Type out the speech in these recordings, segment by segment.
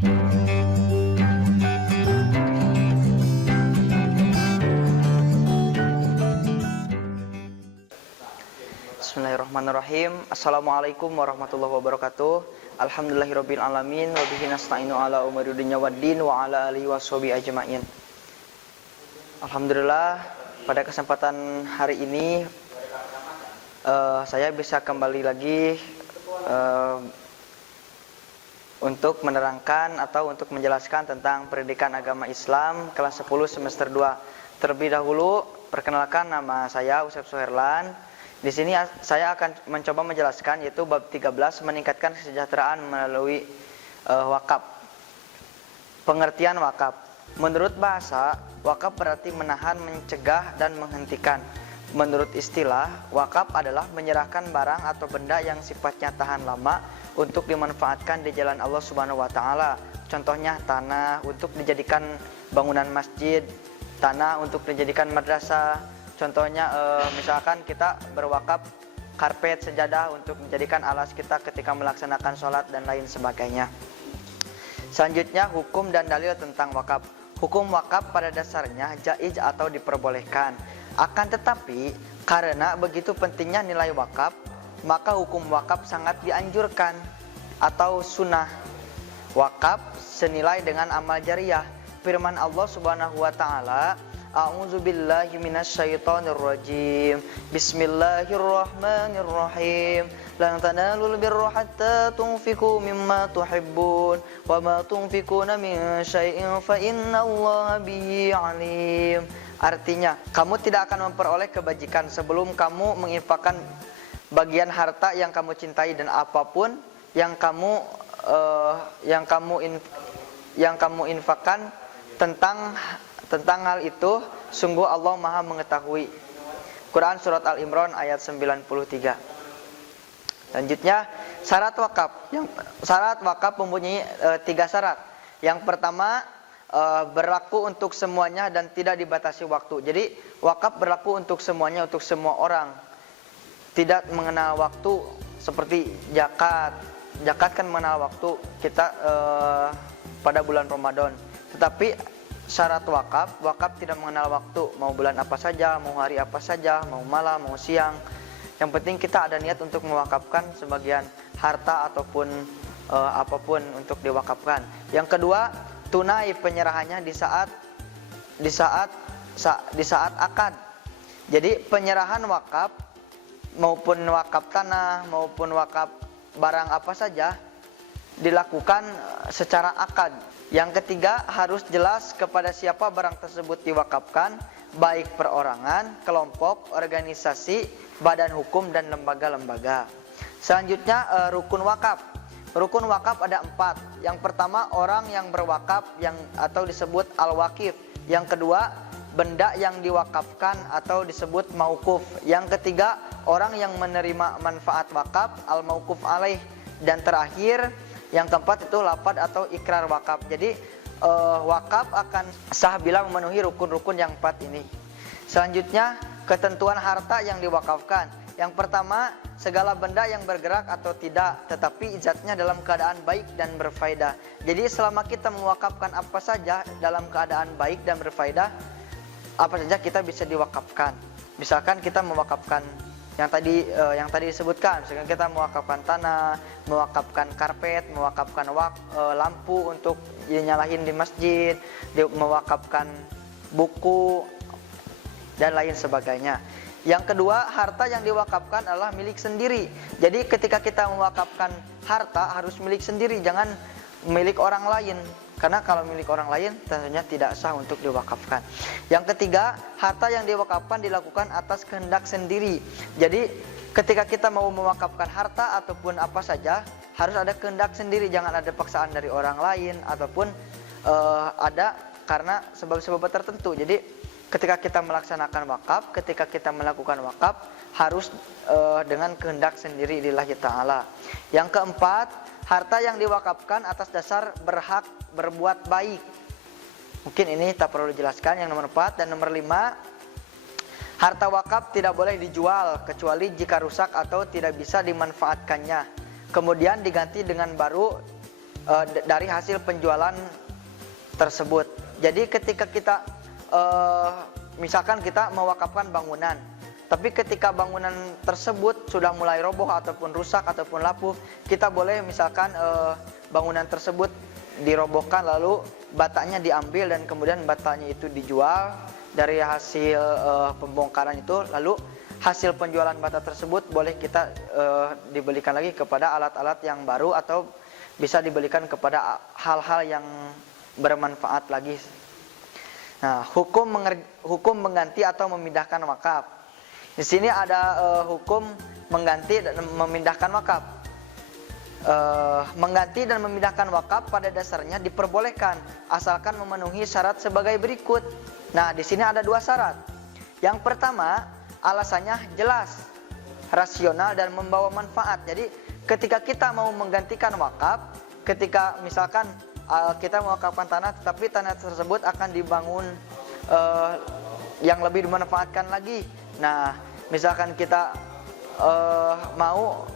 Bismillahirrahmanirrahim. Assalamualaikum warahmatullahi wabarakatuh. Alhamdulillahirabbil alamin wa bihi nasta'inu ala umuri dunya waddin wa ala alihi washabihi ajmain. Alhamdulillah, pada kesempatan hari ini saya bisa kembali lagi untuk menerangkan atau untuk menjelaskan tentang pendidikan agama Islam kelas 10 semester 2. Terlebih dahulu, perkenalkan, nama saya Usep Suherlan. Di sini saya akan mencoba menjelaskan yaitu bab 13, meningkatkan kesejahteraan melalui wakaf. Pengertian wakaf. Menurut bahasa, wakaf berarti menahan, mencegah, dan menghentikan. Menurut istilah, wakaf adalah menyerahkan barang atau benda yang sifatnya tahan lama untuk dimanfaatkan di jalan Allah Subhanahu wa taala. Contohnya tanah untuk dijadikan bangunan masjid, tanah untuk dijadikan madrasah. Contohnya misalkan kita berwakaf karpet, sejadah untuk menjadikan alas kita ketika melaksanakan sholat dan lain sebagainya. Selanjutnya, hukum dan dalil tentang wakaf. Hukum wakaf pada dasarnya jaiz atau diperbolehkan. Akan tetapi karena begitu pentingnya nilai wakaf, maka hukum wakaf sangat dianjurkan atau sunnah. Wakaf senilai dengan amal jariyah. Firman Allah Subhanahu wa taala, A'udzubillahi minasyaitonirrajim. Bismillahirrahmanirrahim. Lan tanalul birra hatta tunfiqu mimma tuhibbun wa ma tunfiquna min syai'in fa innallaha bihi 'alim. Artinya, kamu tidak akan memperoleh kebajikan sebelum kamu menginfakkan bagian harta yang kamu cintai, dan apapun yang kamu infakkan tentang hal itu, sungguh Allah Maha mengetahui. Quran surat Al-Imran ayat 93. Selanjutnya, syarat wakaf. Syarat wakaf mempunyai 3 syarat. Yang pertama, berlaku untuk semuanya dan tidak dibatasi waktu. Jadi wakaf berlaku untuk semuanya, untuk semua orang, tidak mengenal waktu. Seperti zakat. Zakat kan mengenal waktu, kita pada bulan Ramadan. Tetapi syarat wakaf tidak mengenal waktu, mau bulan apa saja, mau hari apa saja, mau malam, mau siang. Yang penting kita ada niat untuk mewakafkan sebagian harta ataupun apapun untuk diwakafkan. Yang kedua, tunai penyerahannya di saat akad. Jadi penyerahan wakaf, maupun wakaf tanah maupun wakaf barang apa saja, dilakukan secara akad. Yang ketiga, harus jelas kepada siapa barang tersebut diwakafkan, baik perorangan, kelompok, organisasi, badan hukum, dan lembaga-lembaga. Selanjutnya, rukun wakaf. Rukun wakaf ada 4. Yang pertama, orang yang berwakaf atau disebut al-wakif. Yang kedua, benda yang diwakafkan atau disebut mauquf. Yang ketiga, orang yang menerima manfaat wakaf, al-mauquf alaih. Dan terakhir, yang keempat itu lafaz atau ikrar wakaf. Jadi wakaf akan sah bila memenuhi rukun-rukun yang 4 ini. Selanjutnya, ketentuan harta yang diwakafkan. Yang pertama, segala benda yang bergerak atau tidak, tetapi zatnya dalam keadaan baik dan berfaedah. Jadi selama kita mewakafkan apa saja dalam keadaan baik dan berfaedah, apa saja kita bisa diwakafkan. Misalkan kita mewakafkan yang tadi disebutkan, misalkan kita mewakafkan tanah, mewakafkan karpet, mewakafkan lampu untuk dinyalahin di masjid, mewakafkan buku, dan lain sebagainya. Yang kedua, harta yang diwakafkan adalah milik sendiri. Jadi ketika kita mewakafkan harta harus milik sendiri, jangan milik orang lain. Karena kalau milik orang lain tentunya tidak sah untuk diwakafkan. Yang ketiga, harta yang diwakafkan dilakukan atas kehendak sendiri. Jadi ketika kita mau mewakafkan harta ataupun apa saja, harus ada kehendak sendiri, jangan ada paksaan dari orang lain ataupun ada karena sebab-sebab tertentu. Jadi ketika kita melaksanakan wakaf, ketika kita melakukan wakaf, harus dengan kehendak sendiri lillahi ta'ala. Yang keempat, harta yang diwakafkan atas dasar berhak berbuat baik. Mungkin ini tak perlu dijelaskan. Yang nomor 4 dan nomor 5, harta wakaf tidak boleh dijual kecuali jika rusak atau tidak bisa dimanfaatkannya, kemudian diganti dengan baru dari hasil penjualan tersebut. Jadi ketika kita misalkan kita mewakafkan bangunan, tapi ketika bangunan tersebut sudah mulai roboh ataupun rusak ataupun lapuk, kita boleh misalkan bangunan tersebut dirobohkan lalu batanya diambil dan kemudian batanya itu dijual dari hasil pembongkaran itu, lalu hasil penjualan bata tersebut boleh kita dibelikan lagi kepada alat-alat yang baru atau bisa dibelikan kepada hal-hal yang bermanfaat lagi. Nah, hukum mengganti atau memindahkan wakaf. Di sini ada hukum mengganti dan memindahkan wakaf. Mengganti dan memindahkan wakaf pada dasarnya diperbolehkan asalkan memenuhi syarat sebagai berikut. Nah, di sini ada 2 syarat. Yang pertama, alasannya jelas, rasional dan membawa manfaat. Jadi, ketika kita mau menggantikan wakaf, ketika misalkan kita mewakafkan tanah, tetapi tanah tersebut akan dibangun yang lebih dimanfaatkan lagi. Nah, misalkan kita mau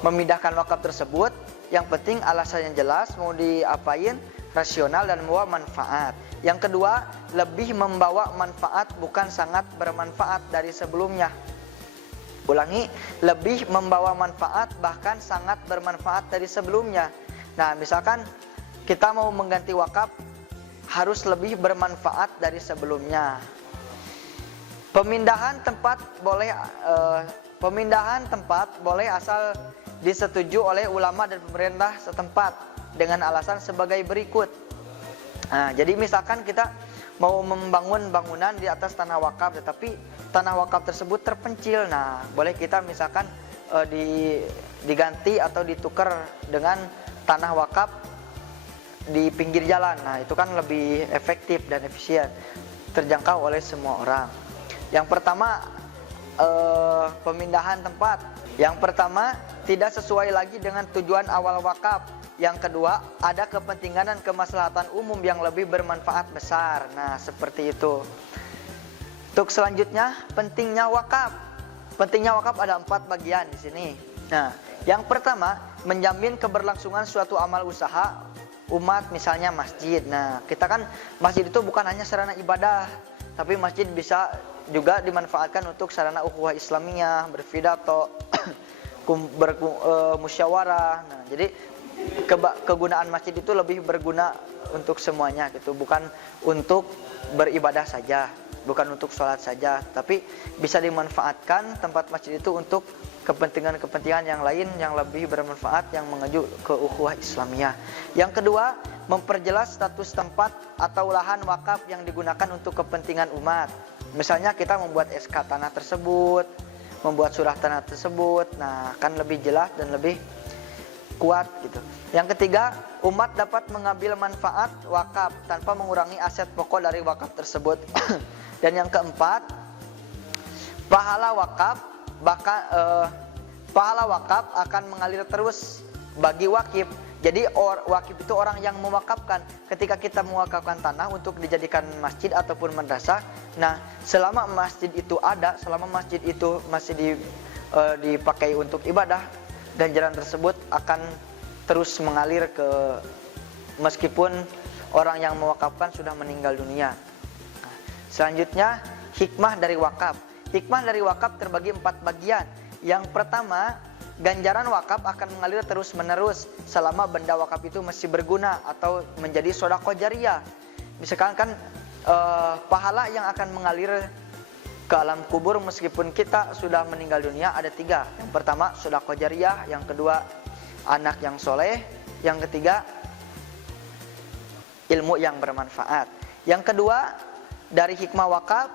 memindahkan wakaf tersebut, yang penting alasannya jelas, mau diapain, rasional dan membawa manfaat. Yang kedua, lebih membawa manfaat, bukan sangat bermanfaat dari sebelumnya. Ulangi, lebih membawa manfaat bahkan sangat bermanfaat dari sebelumnya. Nah, misalkan kita mau mengganti wakaf harus lebih bermanfaat dari sebelumnya. Pemindahan tempat boleh asal disetujui oleh ulama dan pemerintah setempat dengan alasan sebagai berikut. Nah, jadi misalkan kita mau membangun bangunan di atas tanah wakaf, tetapi tanah wakaf tersebut terpencil. Nah, boleh kita misalkan diganti atau ditukar dengan tanah wakaf di pinggir jalan. Nah, itu kan lebih efektif dan efisien, terjangkau oleh semua orang. Yang pertama, pemindahan tempat. Yang pertama, tidak sesuai lagi dengan tujuan awal wakaf. Yang kedua, ada kepentingan dan kemaslahatan umum yang lebih bermanfaat besar. Nah, seperti itu. Untuk selanjutnya, pentingnya wakaf. Pentingnya wakaf ada 4 bagian di sini. Nah, yang pertama, menjamin keberlangsungan suatu amal usaha umat, misalnya masjid. Nah, kita kan masjid itu bukan hanya sarana ibadah, tapi masjid bisa juga dimanfaatkan untuk sarana ukhuwah Islamiyah, berpidato, musyawarah. Nah, jadi kegunaan masjid itu lebih berguna untuk semuanya gitu, bukan untuk beribadah saja, bukan untuk sholat saja, tapi bisa dimanfaatkan tempat masjid itu untuk kepentingan-kepentingan yang lain yang lebih bermanfaat, yang menuju ke ukhuwah Islamiyah. Yang kedua, memperjelas status tempat atau lahan wakaf yang digunakan untuk kepentingan umat. Misalnya kita membuat SK tanah tersebut, membuat surah tanah tersebut, nah kan lebih jelas dan lebih kuat gitu. Yang ketiga, umat dapat mengambil manfaat wakaf tanpa mengurangi aset pokok dari wakaf tersebut. Dan yang keempat, pahala wakaf akan mengalir terus bagi wakif. Jadi wakif itu orang yang mewakafkan. Ketika kita mewakafkan tanah untuk dijadikan masjid ataupun madrasah, nah selama masjid itu ada, selama masjid itu masih dipakai untuk ibadah, ganjaran tersebut akan terus mengalir meskipun orang yang mewakafkan sudah meninggal dunia. Selanjutnya, hikmah dari wakaf. Hikmah dari wakaf terbagi 4 bagian. Yang pertama, ganjaran wakaf akan mengalir terus-menerus selama benda wakaf itu masih berguna atau menjadi sedekah jariyah. Misalkan kan pahala yang akan mengalir ke alam kubur meskipun kita sudah meninggal dunia ada 3. Yang pertama, sedekah jariyah. Yang kedua, anak yang soleh. Yang ketiga, ilmu yang bermanfaat. Yang kedua, dari hikmah wakaf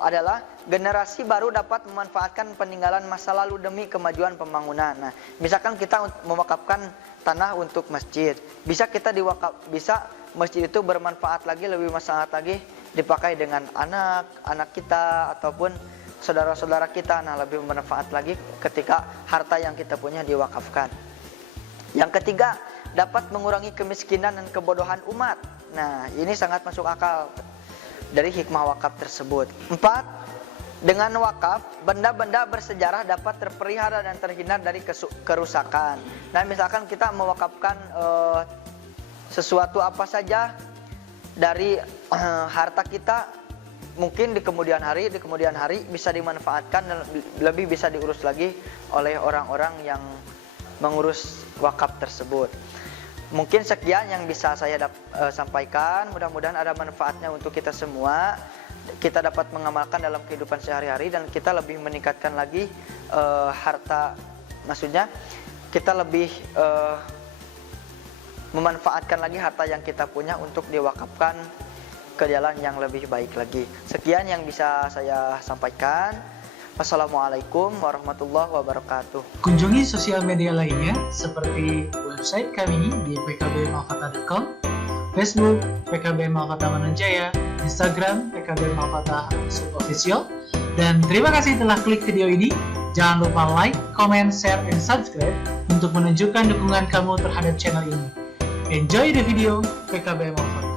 adalah generasi baru dapat memanfaatkan peninggalan masa lalu demi kemajuan pembangunan. Nah, misalkan kita mewakafkan tanah untuk masjid, bisa masjid itu bermanfaat lagi, lebih manfaat lagi dipakai dengan anak kita ataupun saudara-saudara kita. Nah, lebih bermanfaat lagi ketika harta yang kita punya diwakafkan. Yang ketiga, dapat mengurangi kemiskinan dan kebodohan umat. Nah, ini sangat masuk akal dari hikmah wakaf tersebut. 4, Dengan wakaf, benda-benda bersejarah dapat terpelihara dan terhindar dari kerusakan. Nah, misalkan kita mewakafkan sesuatu apa saja dari harta kita, mungkin di kemudian hari bisa dimanfaatkan dan lebih bisa diurus lagi oleh orang-orang yang mengurus wakaf tersebut. Mungkin sekian yang bisa saya sampaikan. Mudah-mudahan ada manfaatnya untuk kita semua. Kita dapat mengamalkan dalam kehidupan sehari-hari dan kita lebih meningkatkan lagi harta, maksudnya kita lebih memanfaatkan lagi harta yang kita punya untuk diwakafkan ke jalan yang lebih baik lagi. Sekian yang bisa saya sampaikan. Wassalamualaikum warahmatullahi wabarakatuh. Kunjungi sosial media lainnya seperti website kami di pkbmalkata.com, Facebook PKB Malkata Mananjaya, Instagram PKB Malkata _official. Dan terima kasih telah klik video ini. Jangan lupa like, comment, share, and subscribe untuk menunjukkan dukungan kamu terhadap channel ini. Enjoy the video PKB Malkata.